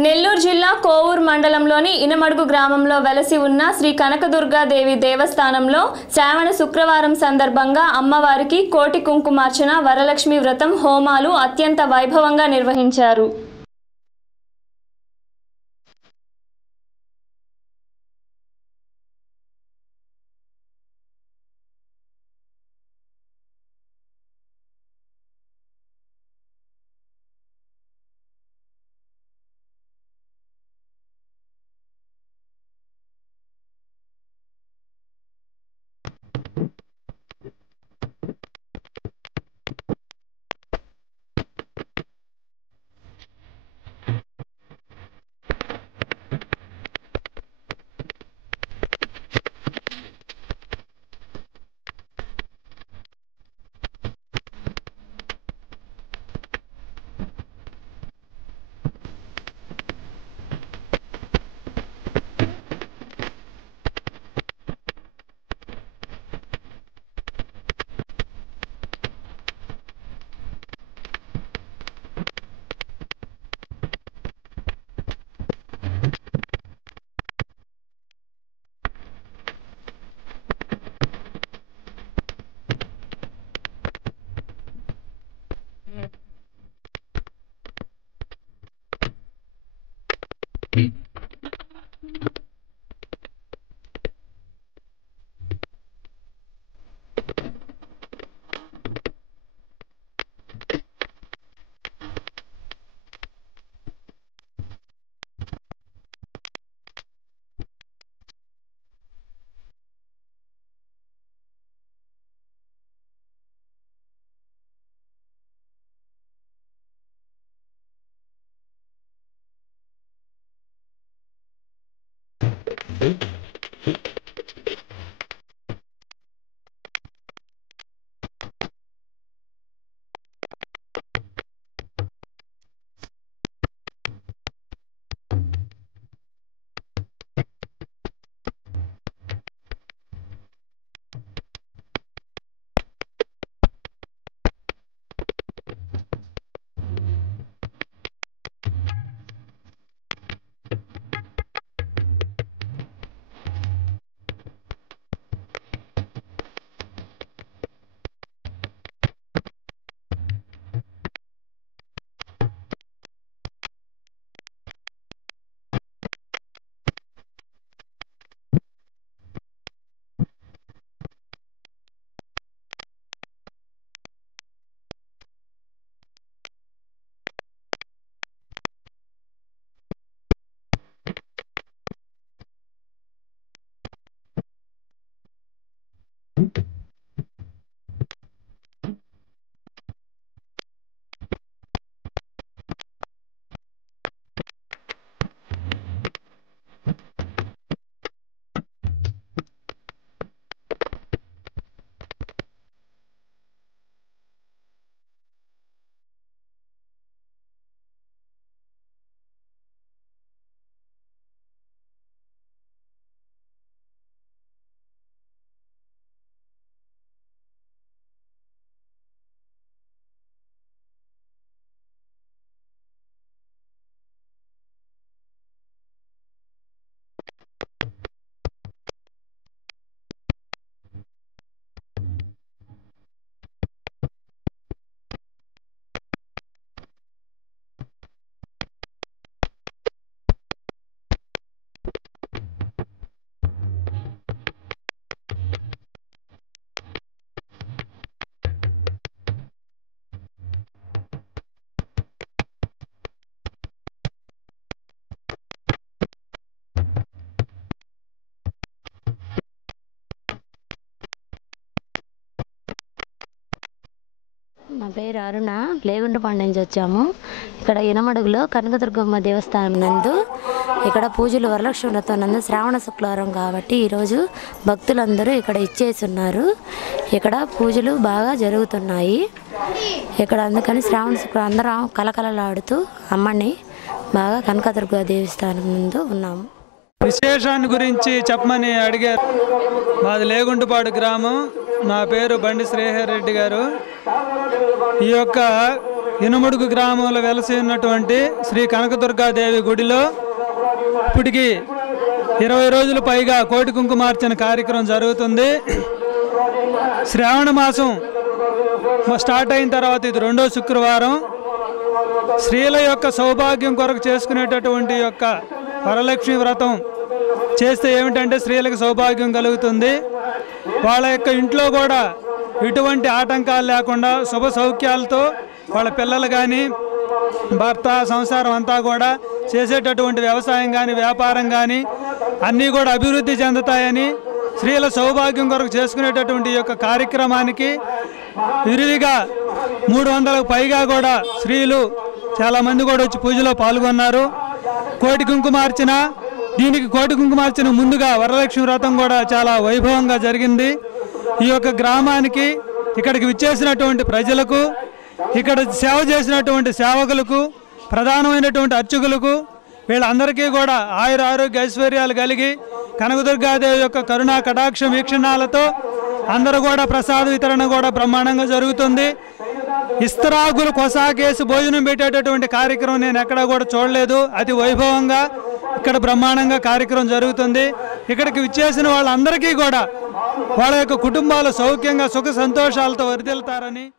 నెల్లూరు జిల్లా కోవూరు మండలంలోని ఇనమడుగు గ్రామంలో వెలసి ఉన్న శ్రీ కనకదుర్గాదేవి దేవస్థానంలో శ్రావణ శుక్రవారం సందర్భంగా అమ్మవారికి కోటి కుంకుమార్చన, వరలక్ష్మి వ్రతం, హోమాలు అత్యంత వైభవంగా నిర్వహించారు. నా పేరు అరుణ, లేగుంటపాడు నుంచి వచ్చాము. ఇక్కడ ఇనమడుగులో కనకదుర్గమ్మ దేవస్థానం నందు ఇక్కడ పూజలు వరలక్ష్మి వ్రతం నందు శ్రావణ శుక్రవారం కాబట్టి ఈరోజు భక్తులందరూ ఇక్కడ ఇచ్చేసి ఉన్నారు. ఇక్కడ పూజలు బాగా జరుగుతున్నాయి. ఇక్కడ అందుకని శ్రావణ శుక్రవారం అందరం కలకలలాడుతూ అమ్మని బాగా కనకదుర్గ దేవస్థానం నందు ఉన్నాము. విశేషాన్ని గురించి చెప్పమని అడిగారు. మాది లేగుంటపాడు గ్రామం. నా పేరు బండి శ్రీహర్ రెడ్డి గారు. ఈ యొక్క ఇనమడుగు గ్రామంలో వెలసి ఉన్నటువంటి శ్రీ కనకదుర్గాదేవి గుడిలో ఇప్పటికి 20 రోజులు పైగా కోటి కుంకుమార్చన కార్యక్రమం జరుగుతుంది. శ్రావణ మాసం స్టార్ట్ అయిన తర్వాత ఇది 2వ శుక్రవారం. స్త్రీల యొక్క సౌభాగ్యం కొరకు చేసుకునేటటువంటి యొక్క వరలక్ష్మి వ్రతం చేస్తే ఏమిటంటే స్త్రీలకు సౌభాగ్యం కలుగుతుంది. వాళ్ళ యొక్క ఇంట్లో కూడా ఎటువంటి ఆటంకాలు లేకుండా శుభ సౌఖ్యాలతో వాళ్ళ పిల్లలు కానీ భర్త సంసారం అంతా కూడా చేసేటటువంటి వ్యవసాయం కానీ వ్యాపారం కానీ అన్నీ కూడా అభివృద్ధి చెందుతాయని స్త్రీల సౌభాగ్యం కొరకు చేసుకునేటటువంటి యొక్క కార్యక్రమానికి విరివిగా 300కు పైగా కూడా స్త్రీలు చాలామంది కూడా వచ్చి పూజలో పాల్గొన్నారు. కోటి కుంకుమార్చన దీనికి కోటి కుంకుమార్చన ముందుగా వరలక్ష్మి వ్రతం కూడా చాలా వైభవంగా జరిగింది. ఈ యొక్క గ్రామానికి ఇక్కడికి విచ్చేసినటువంటి ప్రజలకు, ఇక్కడ సేవ చేసినటువంటి సేవకులకు, ప్రధానమైనటువంటి అర్చకులకు వీళ్ళందరికీ కూడా ఆయుర ఆరోగ్య ఐశ్వర్యాలు కలిగి కనకదుర్గాదేవి యొక్క కరుణా కటాక్ష వీక్షణాలతో అందరూ కూడా ప్రసాద వితరణ కూడా బ్రహ్మాండంగా జరుగుతుంది. ఇస్తరాకులు కొసాకేసి భోజనం పెట్టేటటువంటి కార్యక్రమం నేను ఎక్కడా కూడా చూడలేదు. అతి వైభవంగా ఇక్కడ బ్రహ్మాండంగా కార్యక్రమం జరుగుతుంది. ఇక్కడికి విచ్చేసిన వాళ్ళందరికీ కూడా వాళ్ళ యొక్క కుటుంబాలు సౌఖ్యంగా సుఖ సంతోషాలతో వర్ధిల్లుతారని